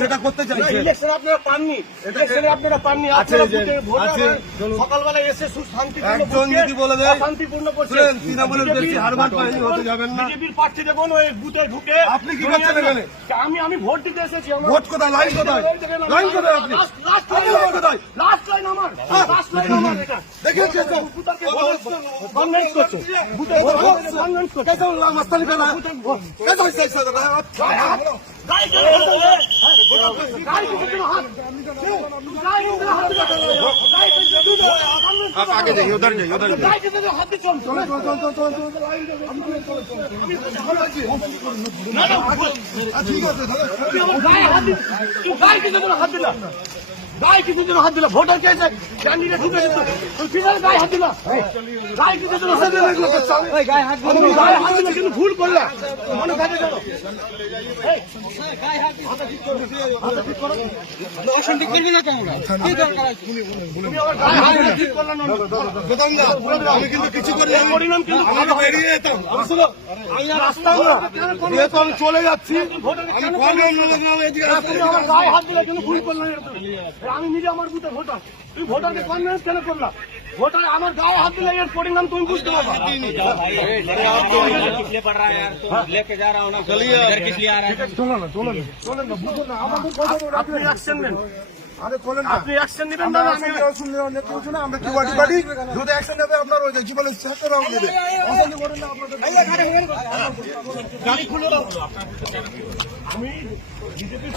সেটা করতে চাইছেন, আপনারা পাননি, আপনারা পাননি। সকালবেলা এসে শান্তিপূর্ণ তৃণমূলের বেশি হারবার পায়নি হতে যাবেন না। বিজেপির প্রার্থী দেখুন ওই বুথে ঢুকে আপনি কি করছেন এখানে? আমি ভোট দিতে এসেছি। ভোট কোথায়? লাইন কোথায়? লাইন কোথায়? আপনি লাস্ট লাইন আমার, লাস্ট লাইন আমার। এটা দেখেছেন তো বুথকে কনভিন্স করছে, বুথে কনভিন্স করছে। কেন মাস্তানি পেলা? কেন হইছে স্যার? গাই কে গাই কে হাত গাই কে হাত आप आगे जाइए, उधर जाइए, उधर जाइए। गाय किसी दिन हाथ दिला वोटर कैसे कैंडिडेट ढूंढे तो फिर गाय हाथ दिला गाय किसी दिन हाथ दिला गाय हाथ दिला কিন্তু ভুল করলা মনে থাকে জানো এই গায় হাত ঠিক করো ঠিক করো দর্শন ঠিক করবি না কেন কি দরকার আছে তুমি আমার গায় হাত ঠিক করলা না প্রধান না আমি কিন্তু কিছু করি না পরিণাম কিন্তু আমি বেরিয়ে যেতাম আসলে আমি রাস্তা না যেহেতু আমি চলে যাচ্ছি আমি কর্ম এদিকে তুমি আমার গায় হাত দিলা কিন্তু ভুল করলা আমি নিজে আমার বুথে ভোটার তুমি ভোটারকে কনভিন্স কেন করলা ভোটার আমার গায়ে হাত দিলে এর পরিণাম তুমি বুঝতে পারবে আপনি অ্যাকশন নেন আপনি অ্যাকশন নেবেন না আমি আমরা কি বাড়ি বাড়ি যদি অ্যাকশন নেবে আপনার ওই জীবনের সাথে রাউন্ড নেবে অসহ্য করেন না আপনাদের গাড়ি খুলে দাও আমি বিজেপি